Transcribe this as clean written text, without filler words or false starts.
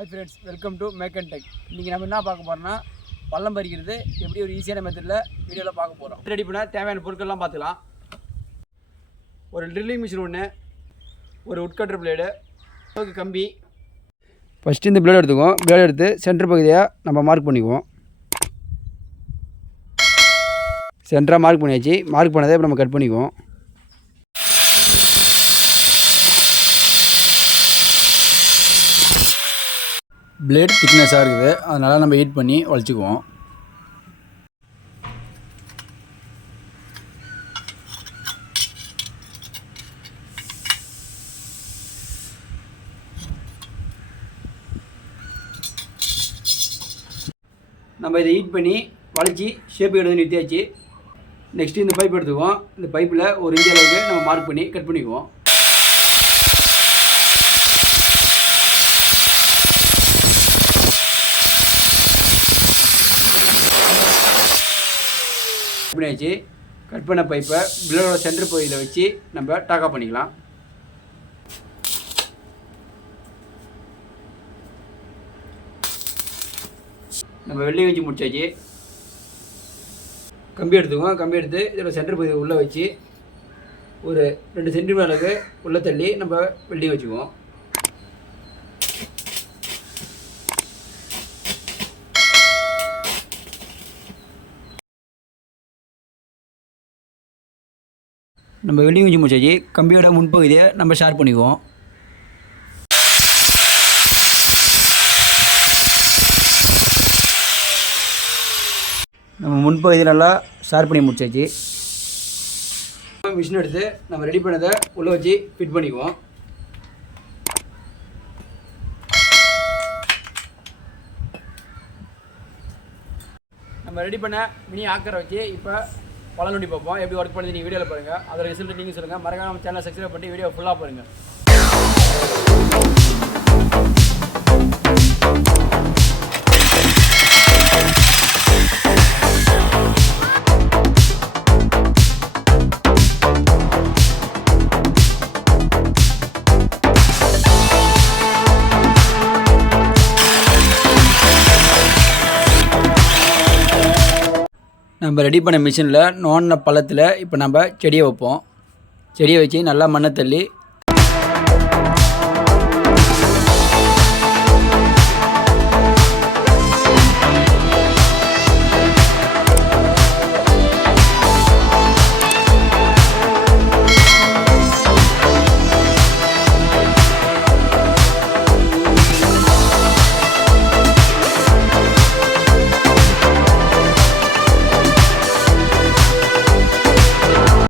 Hi friends, welcome to Maching. இன்றைக்கி நம்ம என்ன பார்க்க போகிறோம்னா பள்ளம் பறிக்கிறது எப்படி ஒரு ஈஸியான மெத்தடில் வீடியோவில் பார்க்க போகிறோம். ரெடி பண்ண தேவையான பொருட்கள்லாம் பார்த்துக்கலாம். ஒரு ட்ரில்லிங் மிஷின் ஒன்று, ஒரு உட்கட்டர் பிளேடு, கம்பி. ஃபஸ்ட்டு இந்த பிளேடு எடுத்துக்குவோம். பிளேடு எடுத்து சென்டர் பகுதியாக நம்ம மார்க் பண்ணிக்குவோம். சென்டராக மார்க் பண்ணியாச்சு. மார்க் பண்ணதை இப்போ நம்ம கட் பண்ணிக்குவோம். பிளேட் திக்னஸாக இருக்குது, அதனால் நம்ம ஹீட் பண்ணி வளைச்சிக்குவோம். நம்ம இதை ஹீட் பண்ணி வளைச்சி ஷேப்பு எடுத்து நிறுத்தியாச்சு. நெக்ஸ்ட்டு இந்த பைப் எடுத்துக்குவோம். இந்த பைப்பில் ஒரு இன்ச் அளவுக்கு நம்ம மார்க் பண்ணி கட் பண்ணிக்குவோம். பண்ணியாச்சு. கட் பண்ண பைப்பை பிளேடோட சென்டர் பகுதியில் வச்சு நம்ம டாக்கா பண்ணிக்கலாம். நம்ம வெள்ளை வச்சு முடிச்சாச்சு. கம்பி எடுத்துக்குவோம். கம்பி எடுத்து இதோட சென்டர் பகுதியை உள்ளே வச்சு ஒரு 2 சென்டிமீட்டர் அளவுக்கு உள்ளே தள்ளி நம்ம வெல்டிங் வச்சுக்குவோம். நம்ம வெல்டிங் வச்சு முடிச்சாச்சு. கம்பியோட முன்பகுதியை நம்ம ஷார்ப் பண்ணிக்குவோம். நம்ம முன்பகுதியை நல்லா ஷார்ப் பண்ணி முடிச்சாச்சு. மிஷின் எடுத்து நம்ம ரெடி பண்ணதை உள்ளே வச்சு ஃபிட் பண்ணிக்குவோம். நம்ம ரெடி பண்ண மினி ஆக்கரை வச்சு இப்போ பழம் நோண்டி பார்ப்போம். எப்படி ஒர்க் பண்ணி நீங்கள் வீடியோவில் பாருங்கள். அதோட ரிசல்ட் நீங்கள் சொல்லுங்கள். மறக்காம நம்ம சேனலை சப்ஸ்கிரைப் பண்ணி வீடியோ ஃபுல்லாக பாருங்கள். நம்ம ரெடி பண்ண மிஷினில் நோண்டின பள்ளத்தில் இப்போ நம்ம செடியை வைப்போம். செடியை வச்சு நல்லா மண்ணை தள்ளி